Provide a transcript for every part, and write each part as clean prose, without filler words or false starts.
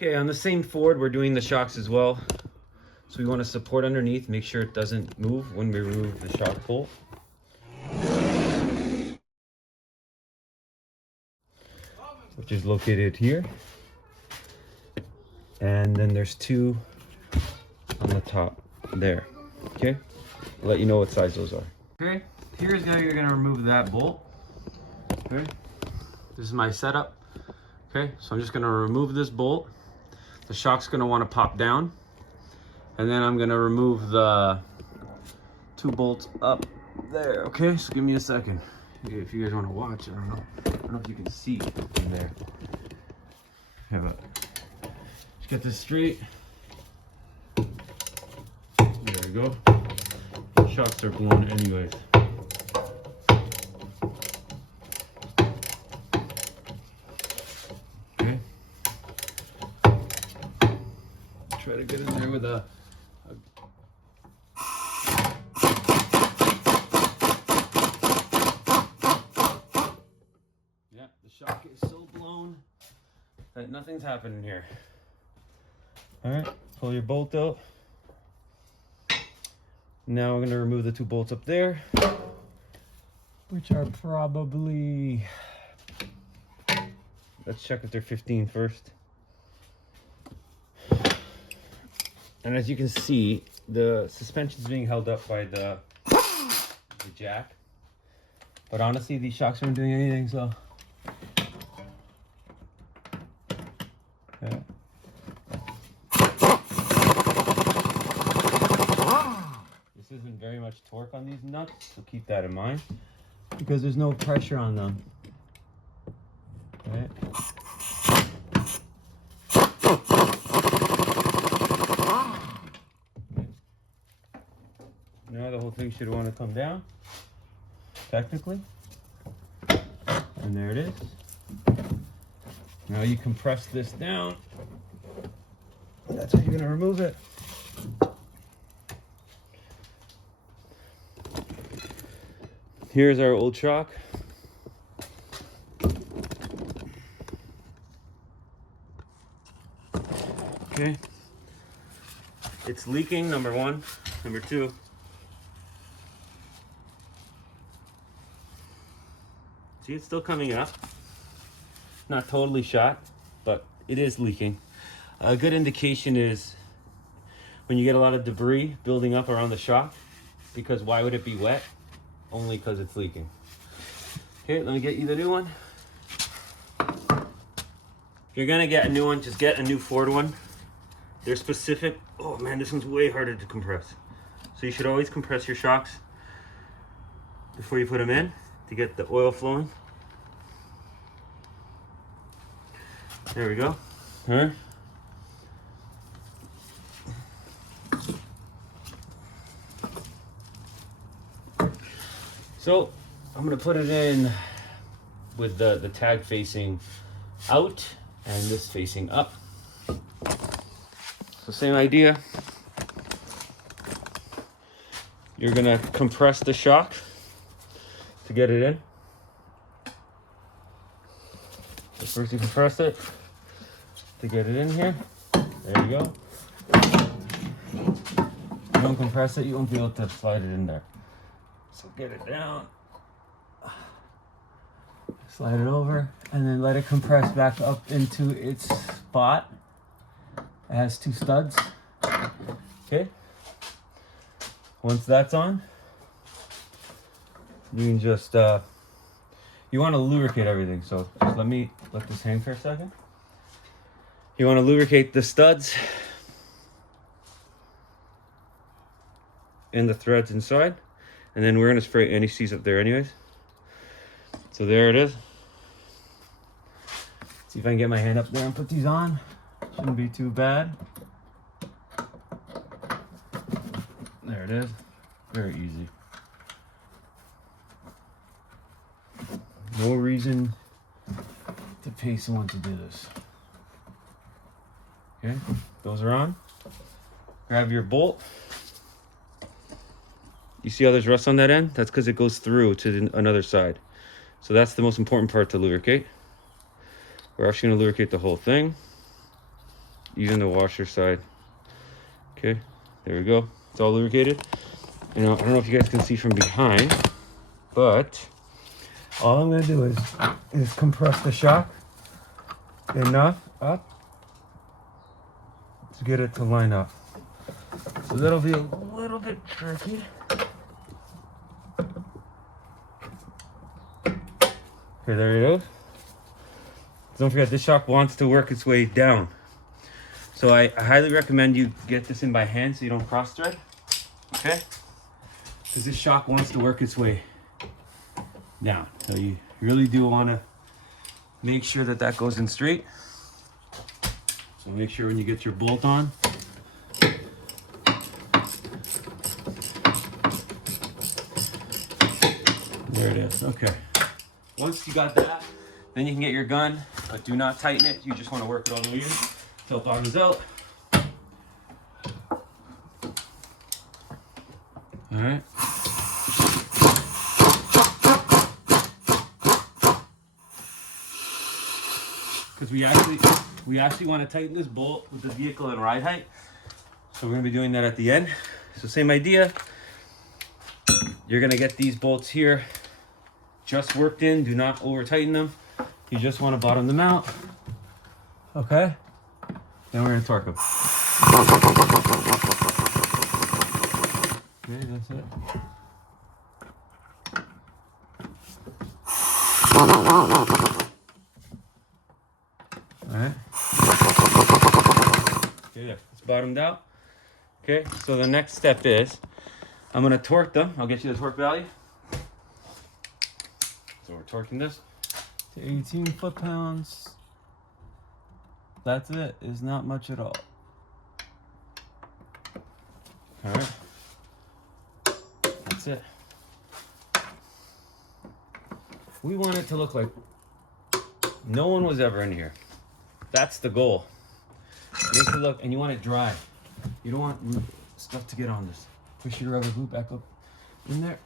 Okay, on the same Ford, we're doing the shocks as well. So we want to support underneath, make sure it doesn't move when we remove the shock bolt. Which is located here. And then there's two on the top there. Okay, I'll let you know what size those are. Okay, here's how you're gonna remove that bolt. Okay, this is my setup. Okay, so I'm just gonna remove this bolt. The shock's gonna want to pop down, and then I'm gonna remove the two bolts up there. Okay, so give me a second. Okay, if you guys want to watch, I don't know if you can see in there. Have a, just get this straight. There we go. Shocks are blown anyways. Okay. Try to get in there with a yeah, the shock is so blown that nothing's happening here. All right, pull your bolt out. Now we're gonna remove the two bolts up there, which are probably, let's check if they're 15 first. And as you can see, the suspension is being held up by the jack. But honestly, these shocks aren't doing anything, so. Okay. This isn't very much torque on these nuts, so keep that in mind, because there's no pressure on them. Okay. Now the whole thing should want to come down, technically. And there it is. Now you compress this down. That's how you're going to remove it. Here's our old shock. Okay. It's leaking, number one. Number two, see, it's still coming up. Not totally shot, but it is leaking. A good indication is when you get a lot of debris building up around the shock, because why would it be wet? Only because it's leaking. Okay, let me get you the new one. If you're gonna get a new one, just get a new Ford one. They're specific. Oh man, this one's way harder to compress. So you should always compress your shocks before you put them in to get the oil flowing. There we go. All right. So I'm gonna put it in with the tag facing out and this facing up. So same idea. You're gonna compress the shock to get it in. So first you compress it to get it in here. There you go. If you don't compress it, you won't be able to slide it in there. So get it down, slide it over, and then let it compress back up into its spot. It has two studs. Okay. Once that's on, you can just, you want to lubricate everything. So just let this hang for a second. You want to lubricate the studs and the threads inside. And then we're going to spray anti-seize up there anyways. So there it is. See if I can get my hand up there and put these on. Shouldn't be too bad. There it is. Very easy. No reason to pay someone to do this. Okay, those are on. Grab your bolt. You see how there's rust on that end? That's because it goes through to another side. So that's the most important part to lubricate. We're actually going to lubricate the whole thing. using the washer side. Okay, there we go. It's all lubricated. You know, I don't know if you guys can see from behind, but all I'm gonna do is compress the shock enough up to get it to line up. So that'll be a little bit tricky. Okay, there it is. Don't forget, this shock wants to work its way down. So I highly recommend you get this in by hand so you don't cross thread. Okay? Because this shock wants to work its way down. So you really do want to make sure that that goes in straight. So make sure when you get your bolt on, there it is. Okay. Once you got that, then you can get your gun, but do not tighten it. You just want to work it all the way in until it bottoms out. All right. Because we actually want to tighten this bolt with the vehicle and ride height. So we're going to be doing that at the end. So same idea. You're going to get these bolts here just worked in. Do not over tighten them. You just want to bottom them out. Okay. Then we're going to torque them. Okay, that's it. Alright. Okay, yeah, it's bottomed out. Okay, so the next step is I'm going to torque them. I'll get you the torque value. So we're torquing this to 18 foot-pounds. That's it. It's not much at all. Alright. That's it. We want it to look like no one was ever in here. That's the goal. Make it look, and you want it dry. You don't want stuff to get on this. Push your rubber boot back up in there.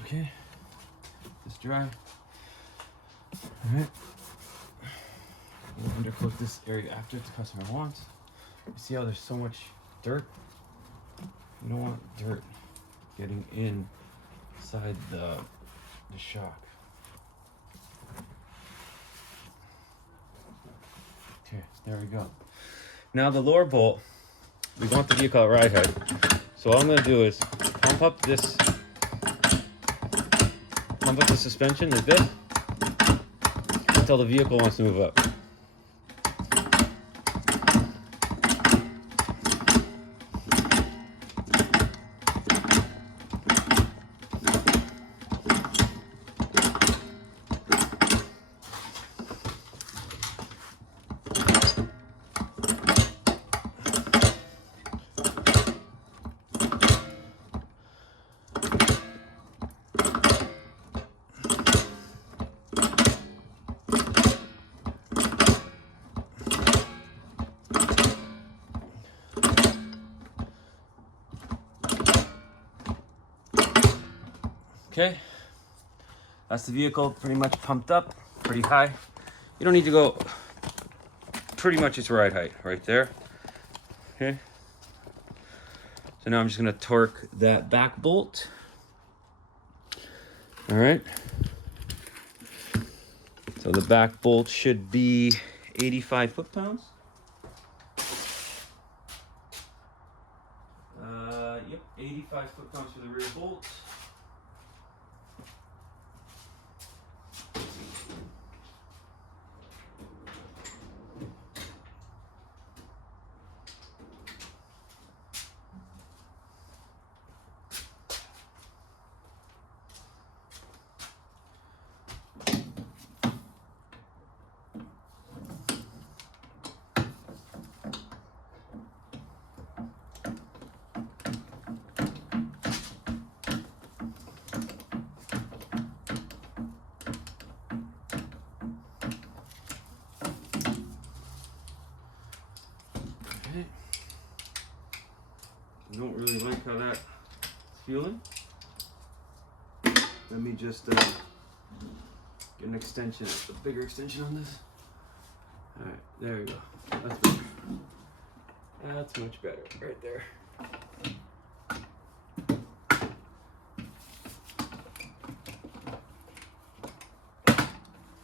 Okay. Just dry. Alright. We'll undercoat this area after the customer wants. You see how there's so much dirt? You don't want dirt getting inside the shock. Okay, there we go. Now the lower bolt, we want the vehicle at ride height. So all I'm going to do is pump up the suspension like this until the vehicle wants to move up. Okay, that's the vehicle pretty much pumped up, pretty high. You don't need to go, pretty much its ride height right there. Okay, so now I'm just gonna torque that back bolt. All right, so the back bolt should be 85 foot-pounds. Yep, 85 foot-pounds for the rear bolt. Don't really like how that's feeling. Let me just get an extension, a bigger extension on this. All right, there we go. That's better. That's much better, right there.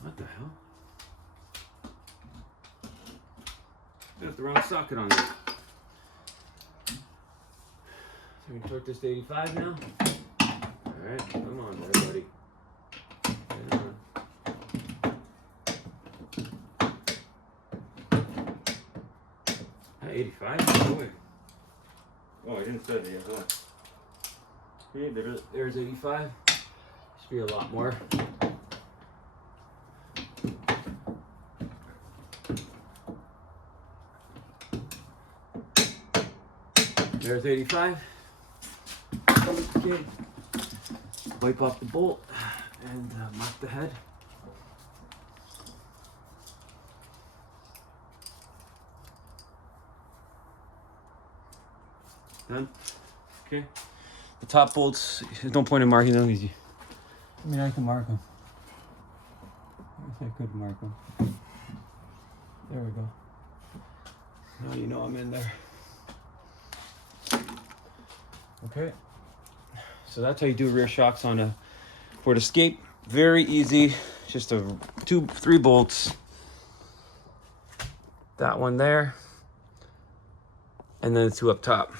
What the hell? Got the wrong socket on there. So we can torque this to 85 now. Alright, come on there, buddy. Get on. 85? No way. Oh, I didn't say it yet. Huh? Okay, there's 85. Should be a lot more. There's 85. Okay. Wipe off the bolt and mark the head. Done. Okay. The top bolts, there's no point in marking them. I mean, I can mark them. I guess I could mark them. There we go. Now you know I'm in there. Okay. So that's how you do rear shocks on a Ford Escape. Very easy. Just 3 bolts. That one there. And then the 2 up top.